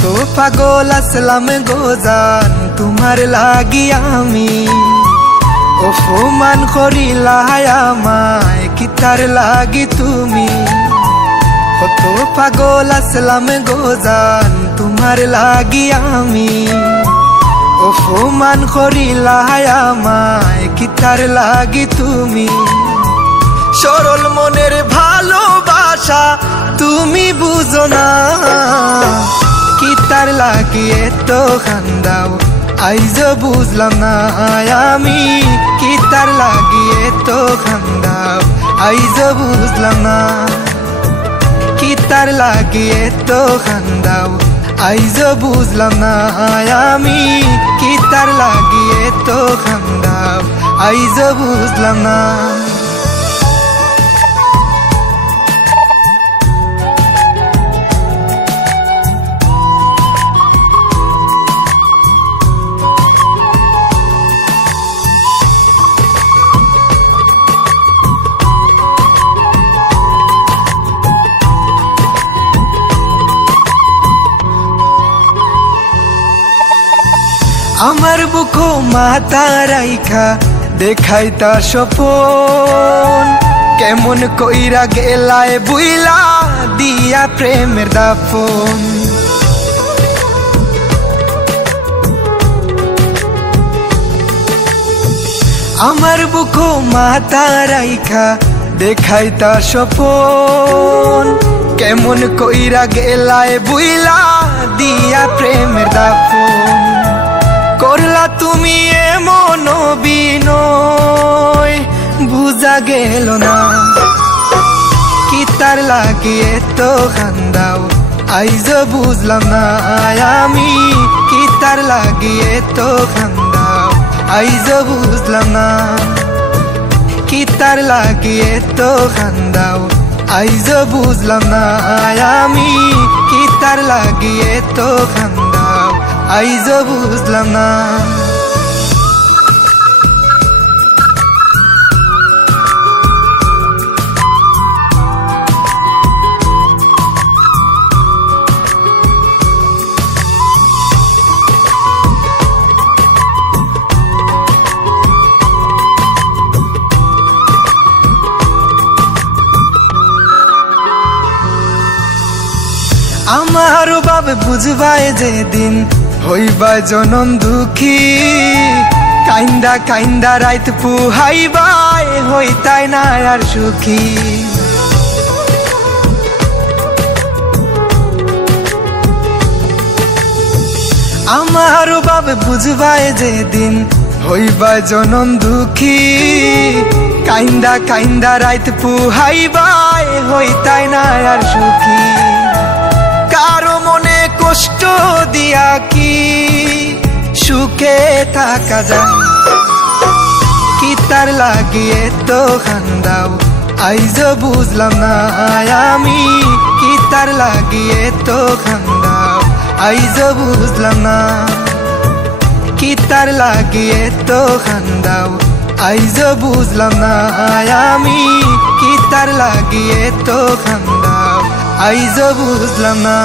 কত পাগল আসলাম গোজান তোমার লাগি আমি, অপমান করিলা আমায় কিতার লাগি তুমি। কত পাগল আসলাম গোজান তোমার লাগি আমি, অপমান করিলা আমায় কিতার লাগি তুমি। সরল মনের ভালোবাসা তুমি বুঝো না, কিতার লাগি এত কান্দাও আইজ বুঝলাম না আমি। কিতার লাগি এত কান্দাও আইজ বুঝলাম না, কিতার লাগি এত কান্দাও আইজ বুঝলাম না আমি। কিতার লাগি এত কান্দাও আইজ বুঝলাম না। আমার বুকো মাথা রাইখা দেখাইতা স্বপন, কেমন কইরা গেলায় বুইলা দিয়া প্রেমের দাফন। আমার বুকো মাথা রাইখা দেখাইতা স্বপন, কেমন কইরা গেলায় বুইলা দিয়া প্রেমের দাফন। করলা তুমি এমন বিনয় বুঝা গেল না, কিতার লাগি এত কান্দাও আইজ বুঝলাম না আমি। কিতার লাগি এত কান্দাও আইজ বুঝলাম না, কিতার লাগি এত কান্দাও আইজ বুঝলাম না আমি। কিতার লাগি এত কান্দাও আইজ বুঝলাম না। আমার বাবে বুঝবাই যেদিন হইবা জনম দুঃখী, কাইন্দা কাইন্দা রাইত পুহাইবাই হইতাই না আর সুখী। আমার বাবে বুঝবাই যেদিন হইবা জনম দুঃখী, কাইন্দা কাইন্দা রাইত পুহাইবাই হইতাই না আর সুখী। কারো মনে কষ্ট দিয়া কি সুখে থাকা যায়, কিতার লাগি এত কান্দাও আইজ বুঝলাম না আমি। কিতার লাগি এত কান্দাও আইজ বুঝলাম না, কিতার লাগি এত কান্দাও আইজ বুঝলাম না আমি। কিতার লাগি এত কান্দাও আইজ বুঝলাম না।